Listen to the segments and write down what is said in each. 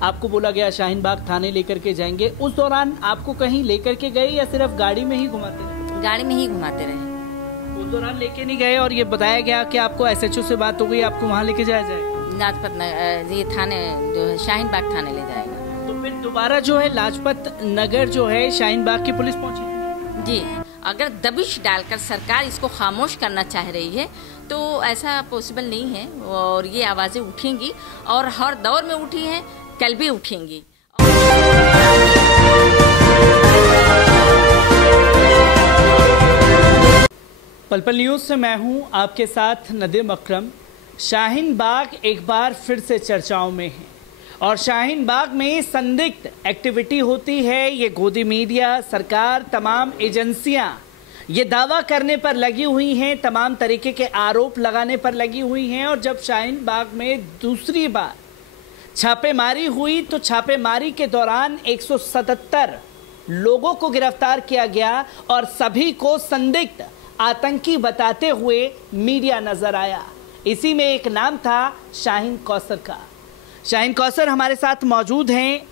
आपको बोला गया शाहीन बाग थाने लेकर के जाएंगे, उस दौरान आपको कहीं लेकर के गए या सिर्फ गाड़ी में ही घुमाते रहे? गाड़ी में ही घुमाते रहे। उस दौरान लेके नहीं गए और ये बताया गया कि आपको एसएचओ से बात हो गई, आपको वहाँ लेके जाया जाएगा? लाजपत नगर ये थाने जो है शाहीन बाग थाने ले जाएगा। तो फिर दोबारा जो है लाजपत नगर जो है शाहीन बाग की पुलिस पहुंची? जी, अगर दबिश डालकर सरकार इसको खामोश करना चाह रही है तो ऐसा पॉसिबल नहीं है, और ये आवाज़ें उठेंगी और हर दौर में उठी हैं, कल भी उठेंगी। पल पल न्यूज़ से मैं हूं आपके साथ नदीम अकरम। शाहीन बाग एक बार फिर से चर्चाओं में है और शाहीन बाग में संदिग्ध एक्टिविटी होती है। ये गोदी मीडिया, सरकार, तमाम एजेंसियां ये दावा करने पर लगी हुई हैं, तमाम तरीके के आरोप लगाने पर लगी हुई हैं। और जब शाहीन बाग में दूसरी बार छापेमारी हुई तो छापेमारी के दौरान 177 लोगों को गिरफ्तार किया गया और सभी को संदिग्ध आतंकी बताते हुए मीडिया नजर आया। इसी में एक नाम था शाहीन कौसर का। शाहीन कौसर हमारे साथ मौजूद हैं।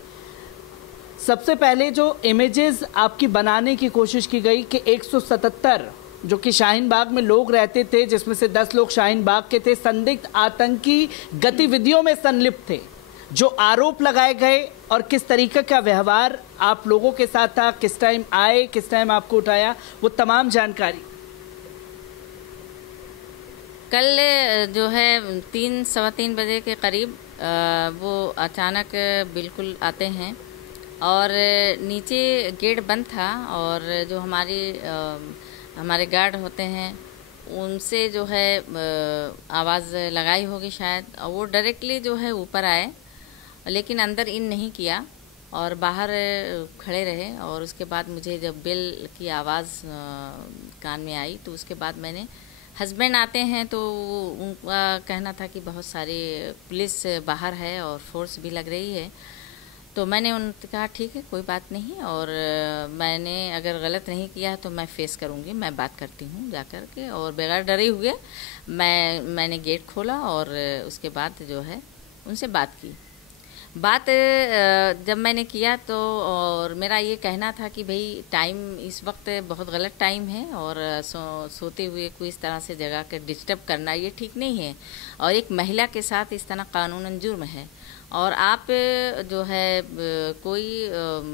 सबसे पहले जो इमेजेस आपकी बनाने की कोशिश की गई कि 177 जो कि शाहीन बाग में लोग रहते थे, जिसमें से 10 लोग शाहीन बाग के थे, संदिग्ध आतंकी गतिविधियों में संलिप्त थे, जो आरोप लगाए गए और किस तरीके का व्यवहार आप लोगों के साथ था, किस टाइम आए, किस टाइम आपको उठाया, वो तमाम जानकारी। कल जो है 3-3:15 बजे के करीब वो अचानक बिल्कुल आते हैं और नीचे गेट बंद था और जो हमारे गार्ड होते हैं उनसे जो है आवाज़ लगाई होगी शायद, और वो डायरेक्टली जो है ऊपर आए, लेकिन अंदर इन नहीं किया और बाहर खड़े रहे। और उसके बाद मुझे जब बेल की आवाज़ कान में आई तो उसके बाद मैंने, हस्बैंड आते हैं तो उनका कहना था कि बहुत सारी पुलिस बाहर है और फोर्स भी लग रही है। तो मैंने उनसे कहा ठीक है, कोई बात नहीं, और मैंने अगर गलत नहीं किया है तो मैं फेस करूँगी, मैं बात करती हूँ जाकर के। और बगैर डरे हुए मैंने गेट खोला और उसके बाद जो है उनसे बात की। बात जब मैंने किया तो और मेरा ये कहना था कि भाई टाइम इस वक्त बहुत गलत टाइम है और सोते हुए कोई इस तरह से जगह के डिस्टर्ब करना ये ठीक नहीं है, और एक महिला के साथ इस तरह कानूनन जुर्म है, और आप जो है कोई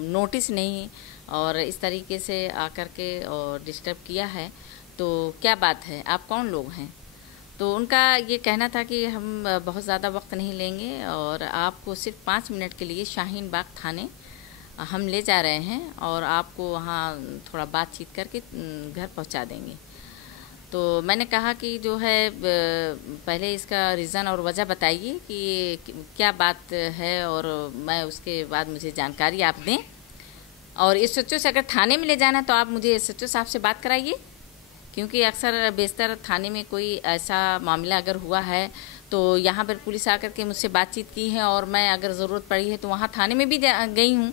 नोटिस नहीं और इस तरीके से आकर के और डिस्टर्ब किया है, तो क्या बात है, आप कौन लोग हैं? तो उनका ये कहना था कि हम बहुत ज़्यादा वक्त नहीं लेंगे और आपको सिर्फ 5 मिनट के लिए शाहीन बाग थाने हम ले जा रहे हैं और आपको वहाँ थोड़ा बातचीत करके घर पहुँचा देंगे। तो मैंने कहा कि जो है पहले इसका रीज़न और वजह बताइए कि क्या बात है, और मैं उसके बाद मुझे जानकारी आप दें। और एसएचओ से अगर थाने में ले जाना है तो आप मुझे एसएचओ साहब से बात कराइए, क्योंकि अक्सर बेशतर थाने में कोई ऐसा मामला अगर हुआ है तो यहाँ पर पुलिस आकर के मुझसे बातचीत की है और मैं अगर ज़रूरत पड़ी है तो वहाँ थाने में भी गई हूँ,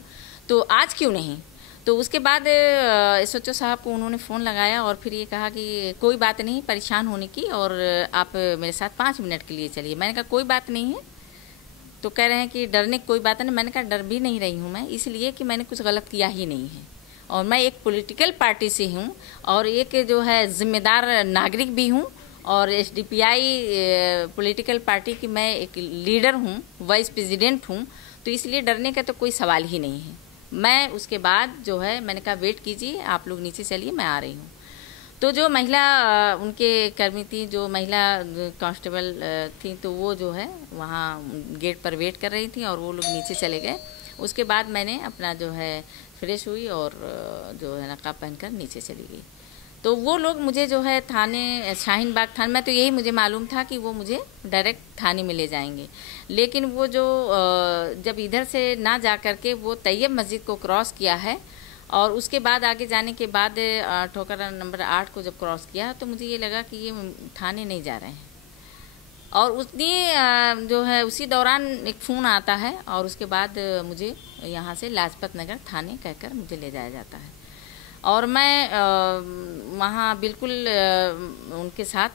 तो आज क्यों नहीं? तो उसके बाद एसएचओ साहब को उन्होंने फ़ोन लगाया और फिर ये कहा कि कोई बात नहीं परेशान होने की, और आप मेरे साथ 5 मिनट के लिए चलिए। मैंने कहा कोई बात नहीं है। तो कह रहे हैं कि डरने की कोई बात नहीं। मैंने कहा डर भी नहीं रही हूँ मैं, इसलिए कि मैंने कुछ गलत किया ही नहीं है और मैं एक पॉलिटिकल पार्टी से हूँ और एक जो है जिम्मेदार नागरिक भी हूँ, और एसडीपीआई पॉलिटिकल पार्टी की मैं एक लीडर हूँ, वाइस प्रेसिडेंट हूँ, तो इसलिए डरने का तो कोई सवाल ही नहीं है। मैं उसके बाद जो है मैंने कहा वेट कीजिए, आप लोग नीचे चलिए, मैं आ रही हूँ। तो जो महिला उनके कर्मी थी, जो महिला कांस्टेबल थी, तो वो जो है वहाँ गेट पर वेट कर रही थी और वो लोग नीचे चले गए। उसके बाद मैंने अपना जो है फ्रेश हुई और जो है नकाब पहनकर नीचे चली गई। तो वो लोग मुझे जो है थाने, शाहीन बाग थाने, मैं तो यही मुझे मालूम था कि वो मुझे डायरेक्ट थाने में ले जाएंगे, लेकिन वो जो जब इधर से ना जा कर के वो तैयब मस्जिद को क्रॉस किया है और उसके बाद आगे जाने के बाद ठोकर नंबर 8 को जब क्रॉस किया तो मुझे ये लगा कि ये थाने नहीं जा रहे हैं, और उसने जो है उसी दौरान एक फ़ोन आता है और उसके बाद मुझे यहाँ से लाजपत नगर थाने कहकर मुझे ले जाया जाता है। और मैं वहाँ बिल्कुल उनके साथ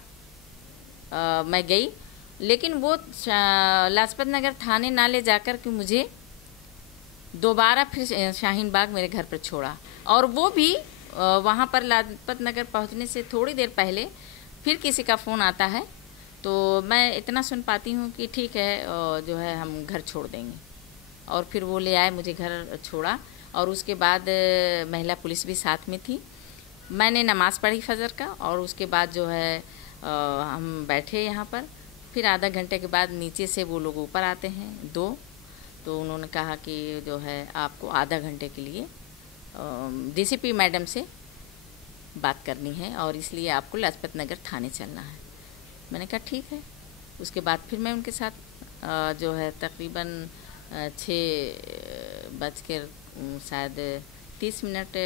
मैं गई, लेकिन वो लाजपत नगर थाने ना ले जाकर के मुझे दोबारा फिर शाहीन बाग मेरे घर पर छोड़ा, और वो भी वहाँ पर लाजपत नगर पहुँचने से थोड़ी देर पहले फिर किसी का फ़ोन आता है, तो मैं इतना सुन पाती हूँ कि ठीक है जो है हम घर छोड़ देंगे, और फिर वो ले आए, मुझे घर छोड़ा। और उसके बाद महिला पुलिस भी साथ में थी। मैंने नमाज़ पढ़ी फजर का, और उसके बाद जो है हम बैठे यहाँ पर। फिर आधा घंटे के बाद नीचे से वो लोग ऊपर आते हैं दो, तो उन्होंने कहा कि जो है आपको आधा घंटे के लिए डीसीपी मैडम से बात करनी है, और इसलिए आपको लाजपत नगर थाने चलना है। मैंने कहा ठीक है। उसके बाद फिर मैं उनके साथ जो है तकरीबन 6 शायद 30 मिनट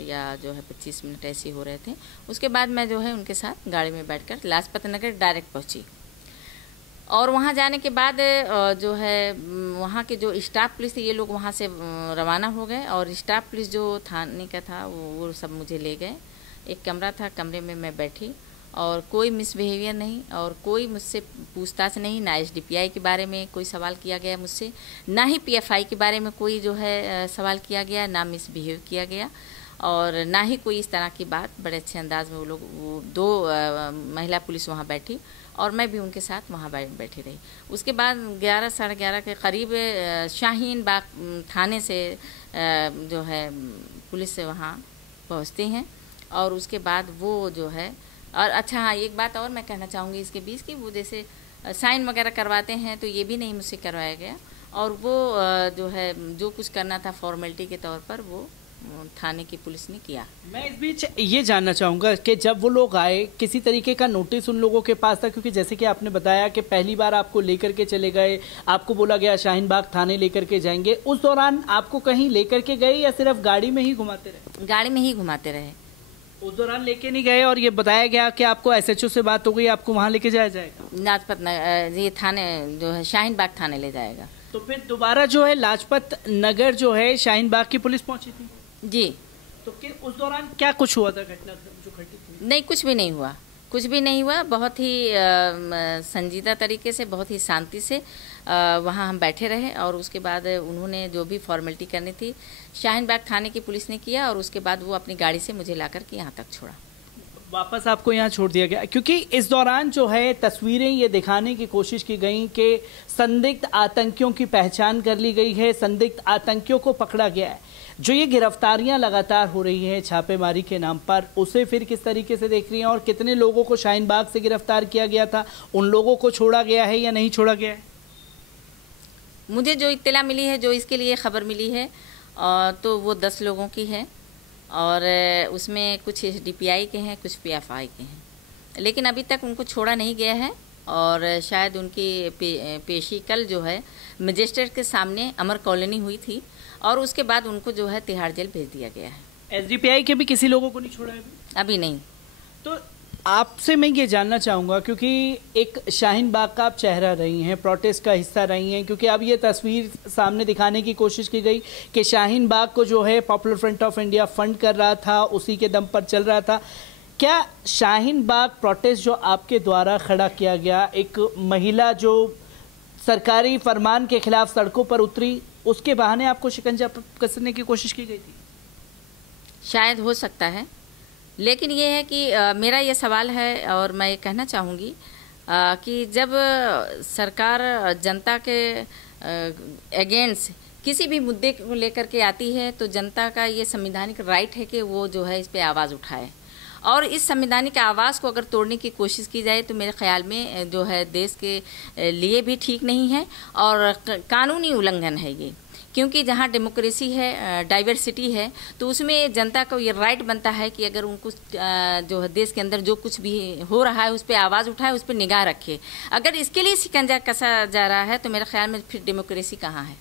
या जो है 25 मिनट ऐसे हो रहे थे। उसके बाद मैं जो है उनके साथ गाड़ी में बैठकर लाजपत नगर डायरेक्ट पहुंची, और वहाँ जाने के बाद जो है वहाँ के जो स्टाफ पुलिस थे ये लोग वहाँ से रवाना हो गए, और स्टाफ पुलिस जो थाने का था वो सब मुझे ले गए। एक कमरा था, कमरे में मैं बैठी, और कोई मिसबिहेवियर नहीं, और कोई मुझसे पूछताछ नहीं, ना एसडीपीआई के बारे में कोई सवाल किया गया मुझसे, ना ही पीएफआई के बारे में कोई जो है सवाल किया गया, ना मिसबिहेव किया गया, और ना ही कोई इस तरह की बात। बड़े अच्छे अंदाज में वो दो महिला पुलिस वहाँ बैठी, और मैं भी उनके साथ वहाँ बैठी रही। उसके बाद 11 साढ़े 11 के करीब शाहीन बाग थाने से जो है पुलिस से वहाँ पहुँचते हैं, और उसके बाद वो जो है, और अच्छा हाँ, एक बात और मैं कहना चाहूँगी इसके बीच की, वो जैसे साइन वगैरह करवाते हैं तो ये भी नहीं मुझसे करवाया गया, और वो जो है जो कुछ करना था फॉर्मेलिटी के तौर पर वो थाने की पुलिस ने किया। मैं इस बीच ये जानना चाहूँगा कि जब वो लोग आए किसी तरीके का नोटिस उन लोगों के पास था, क्योंकि जैसे कि आपने बताया कि पहली बार आपको लेकर के चले गए, आपको बोला गया शाहीन बाग थाने लेकर के जाएंगे, उस दौरान आपको कहीं लेकर के गए या सिर्फ गाड़ी में ही घुमाते रहे? गाड़ी में ही घुमाते रहे। उस दौरान लेके नहीं गए, और ये बताया गया कि आपको एसएचओ से बात हो गई, आपको वहाँ लेके जाया जाएगा? लाजपत नगर ये थाने जो है शाहीन बाग थाने ले जाएगा। तो फिर दोबारा जो है लाजपत नगर जो है शाहीन बाग की पुलिस पहुंची थी जी। तो उस दौरान क्या कुछ हुआ था, घटना जो घटी थी? नहीं, कुछ भी नहीं हुआ, कुछ भी नहीं हुआ। बहुत ही संजीदा तरीके से, बहुत ही शांति से वहाँ हम बैठे रहे, और उसके बाद उन्होंने जो भी फॉर्मेलिटी करनी थी शाहीन बाग थाने की पुलिस ने किया, और उसके बाद वो अपनी गाड़ी से मुझे लाकर के यहाँ तक छोड़ा। वापस आपको यहाँ छोड़ दिया गया, क्योंकि इस दौरान जो है तस्वीरें ये दिखाने की कोशिश की गई कि संदिग्ध आतंकियों की पहचान कर ली गई है, संदिग्ध आतंकियों को पकड़ा गया है। जो ये गिरफ्तारियां लगातार हो रही हैं छापेमारी के नाम पर, उसे फिर किस तरीके से देख रही हैं, और कितने लोगों को शाहीन बाग से गिरफ्तार किया गया था, उन लोगों को छोड़ा गया है या नहीं छोड़ा गया है? मुझे जो इत्तला मिली है, जो इसके लिए खबर मिली है, तो वो 10 लोगों की है, और उसमें कुछ एसडीपीआई के हैं, कुछ पीएफआई के हैं, लेकिन अभी तक उनको छोड़ा नहीं गया है, और शायद उनकी पेशी कल जो है मजिस्ट्रेट के सामने अमर कॉलोनी हुई थी, और उसके बाद उनको जो है तिहाड़ जेल भेज दिया गया है। एसडीपीआई के भी किसी लोगों को नहीं छोड़ा है अभी नहीं। तो आपसे मैं ये जानना चाहूँगा, क्योंकि एक शाहीन बाग का आप चेहरा रही हैं, प्रोटेस्ट का हिस्सा रही हैं, क्योंकि अब ये तस्वीर सामने दिखाने की कोशिश की गई कि शाहीन बाग को जो है popular front of India fund कर रहा था, उसी के दम पर चल रहा था। क्या शाहीन बाग प्रोटेस्ट जो आपके द्वारा खड़ा किया गया, एक महिला जो सरकारी फरमान के खिलाफ सड़कों पर उतरी, उसके बहाने आपको शिकंजा कसने की कोशिश की गई थी? शायद हो सकता है, लेकिन ये है कि मेरा ये सवाल है, और मैं ये कहना चाहूँगी कि जब सरकार जनता के अगेंस्ट किसी भी मुद्दे को लेकर के आती है, तो जनता का ये संवैधानिक राइट है कि वो जो है इस पे आवाज़ उठाए, और इस संवैधानिक आवाज़ को अगर तोड़ने की कोशिश की जाए तो मेरे ख्याल में जो है देश के लिए भी ठीक नहीं है, और कानूनी उल्लंघन है ये, क्योंकि जहाँ डेमोक्रेसी है, डाइवर्सिटी है, तो उसमें जनता को ये राइट बनता है कि अगर उनको जो है देश के अंदर जो कुछ भी हो रहा है उस पर आवाज़ उठाए, उस पर निगाह रखे। अगर इसके लिए शिकंजा कसा जा रहा है तो मेरे ख्याल में फिर डेमोक्रेसी कहाँ है?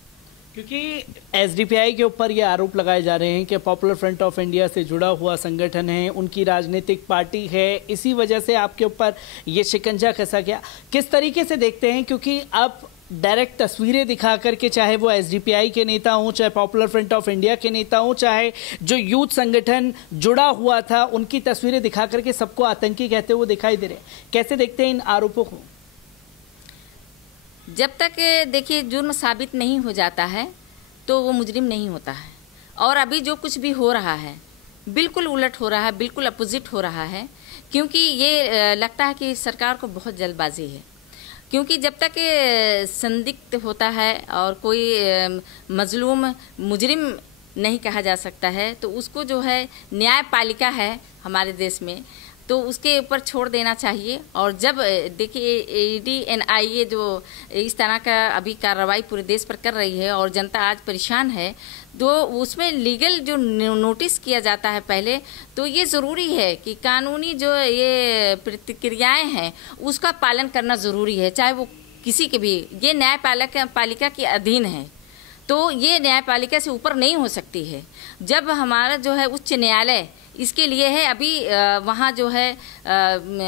क्योंकि एसडीपीआई के ऊपर ये आरोप लगाए जा रहे हैं कि पॉपुलर फ्रंट ऑफ इंडिया से जुड़ा हुआ संगठन है, उनकी राजनीतिक पार्टी है, इसी वजह से आपके ऊपर ये शिकंजा कसा गया। किस तरीके से देखते हैं, क्योंकि अब डायरेक्ट तस्वीरें दिखा करके, चाहे वो एसडीपीआई के नेता हों, चाहे पॉपुलर फ्रंट ऑफ इंडिया के नेता हों, चाहे जो यूथ संगठन जुड़ा हुआ था, उनकी तस्वीरें दिखा करके सबको आतंकी कहते हुए दिखाई दे रहे हैं। कैसे देखते हैं इन आरोपों को? जब तक देखिए जुर्म साबित नहीं हो जाता है तो वो मुजरिम नहीं होता है। और अभी जो कुछ भी हो रहा है बिल्कुल उलट हो रहा है, बिल्कुल अपोजिट हो रहा है, क्योंकि ये लगता है कि सरकार को बहुत जल्दबाजी है। क्योंकि जब तक संदिग्ध होता है और कोई मजलूम मुजरिम नहीं कहा जा सकता है, तो उसको जो है न्यायपालिका है हमारे देश में, तो उसके ऊपर छोड़ देना चाहिए। और जब देखिए ईडी एनआईए जो इस तरह का अभी कार्रवाई पूरे देश पर कर रही है और जनता आज परेशान है, तो उसमें लीगल जो नोटिस किया जाता है पहले, तो ये ज़रूरी है कि कानूनी जो ये प्रतिक्रियाएं हैं उसका पालन करना ज़रूरी है, चाहे वो किसी के भी। ये न्यायपालिका के अधीन है, तो ये न्यायपालिका से ऊपर नहीं हो सकती है। जब हमारा जो है उच्च न्यायालय इसके लिए है, अभी वहाँ जो है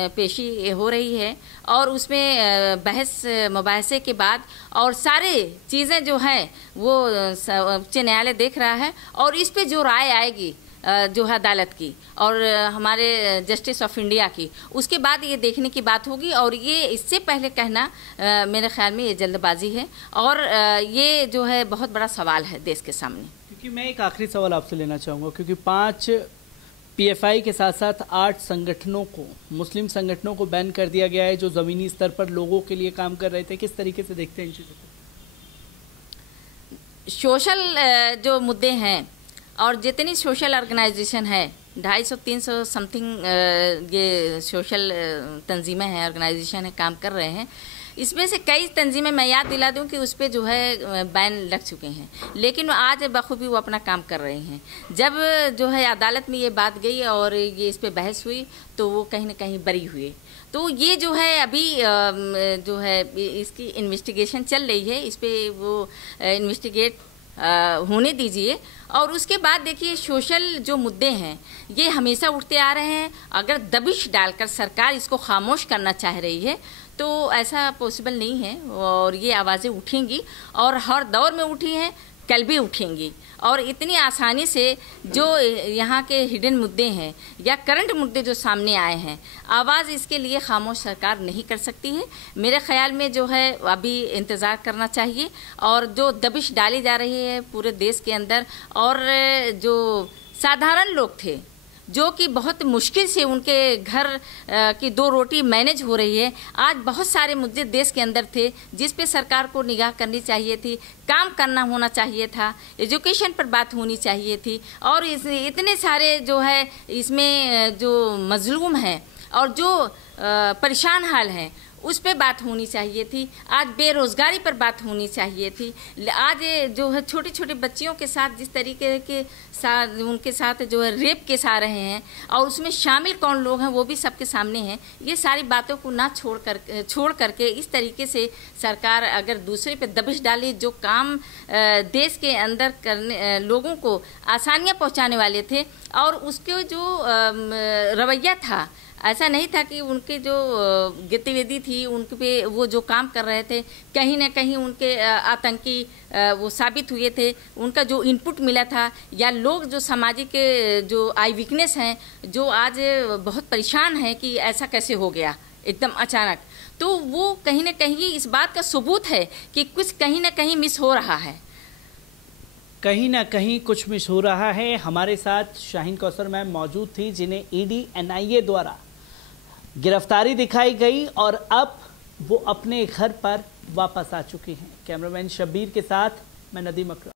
पेशी हो रही है और उसमें बहस मुबाहसे के बाद और सारे चीज़ें जो हैं वो उच्च न्यायालय देख रहा है और इस पे जो राय आएगी जो है अदालत की और हमारे जस्टिस ऑफ इंडिया की, उसके बाद ये देखने की बात होगी। और ये इससे पहले कहना मेरे ख्याल में ये जल्दबाजी है और ये जो है बहुत बड़ा सवाल है देश के सामने। क्योंकि मैं एक आखिरी सवाल आपसे लेना चाहूँगा, क्योंकि 5 पीएफआई के साथ साथ 8 संगठनों को, मुस्लिम संगठनों को बैन कर दिया गया है जो ज़मीनी स्तर पर लोगों के लिए काम कर रहे थे। किस तरीके से देखते हैं इन चीज़ों को? सोशल जो मुद्दे हैं और जितनी सोशल ऑर्गेनाइजेशन है, 250-300 समथिंग ये सोशल तंजीमें हैं, ऑर्गेनाइजेशन है, काम कर रहे हैं। इसमें से कई तंजीमें मैं याद दिला दूं कि उस पर जो है बैन लग चुके हैं, लेकिन आज बखूबी वो अपना काम कर रहे हैं। जब जो है अदालत में ये बात गई और ये इस पर बहस हुई तो वो कहीं ना कहीं बरी हुए। तो ये जो है अभी जो है इसकी इन्वेस्टिगेशन चल रही है, इस पर वो इन्वेस्टिगेट होने दीजिए। और उसके बाद देखिए सोशल जो मुद्दे हैं ये हमेशा उठते आ रहे हैं। अगर दबिश डालकर सरकार इसको खामोश करना चाह रही है तो ऐसा पॉसिबल नहीं है, और ये आवाज़ें उठेंगी और हर दौर में उठी हैं, कल भी उठेंगी। और इतनी आसानी से जो यहाँ के हिडन मुद्दे हैं या करंट मुद्दे जो सामने आए हैं, आवाज़ इसके लिए खामोश सरकार नहीं कर सकती है। मेरे ख्याल में जो है अभी इंतज़ार करना चाहिए। और जो दबिश डाली जा रही है पूरे देश के अंदर, और जो साधारण लोग थे जो कि बहुत मुश्किल से उनके घर की 2 रोटी मैनेज हो रही है, आज बहुत सारे मुद्दे देश के अंदर थे जिस पे सरकार को निगाह करनी चाहिए थी, काम करना होना चाहिए था, एजुकेशन पर बात होनी चाहिए थी। और इतने सारे जो है इसमें जो मजलूम हैं और जो परेशान हाल हैं उस पे बात होनी चाहिए थी। आज बेरोज़गारी पर बात होनी चाहिए थी। आज जो है छोटी छोटी बच्चियों के साथ जिस तरीके के साथ उनके साथ जो है रेप केस आ रहे हैं और उसमें शामिल कौन लोग हैं वो भी सबके सामने हैं। ये सारी बातों को ना छोड़ करके इस तरीके से सरकार अगर दूसरे पे दबिश डाले, जो काम देश के अंदर करने लोगों को आसानियाँ पहुँचाने वाले थे, और उसके जो रवैया था, ऐसा नहीं था कि उनके जो गतिविधि थी उनके पे वो जो काम कर रहे थे कहीं ना कहीं उनके आतंकी वो साबित हुए थे। उनका जो इनपुट मिला था या लोग जो सामाजिक जो आई वीकनेस हैं जो आज बहुत परेशान हैं कि ऐसा कैसे हो गया एकदम अचानक, तो वो कहीं ना कहीं इस बात का सबूत है कि कुछ कहीं ना कहीं मिस हो रहा है। कहीं ना कहीं कुछ मिस हो रहा है। हमारे साथ शाहीन कौसर मैम मौजूद थी जिन्हें ईडी एनआईए द्वारा गिरफ्तारी दिखाई गई और अब वो अपने घर पर वापस आ चुकी हैं। कैमरामैन शब्बीर के साथ मैं नदीम अकरम।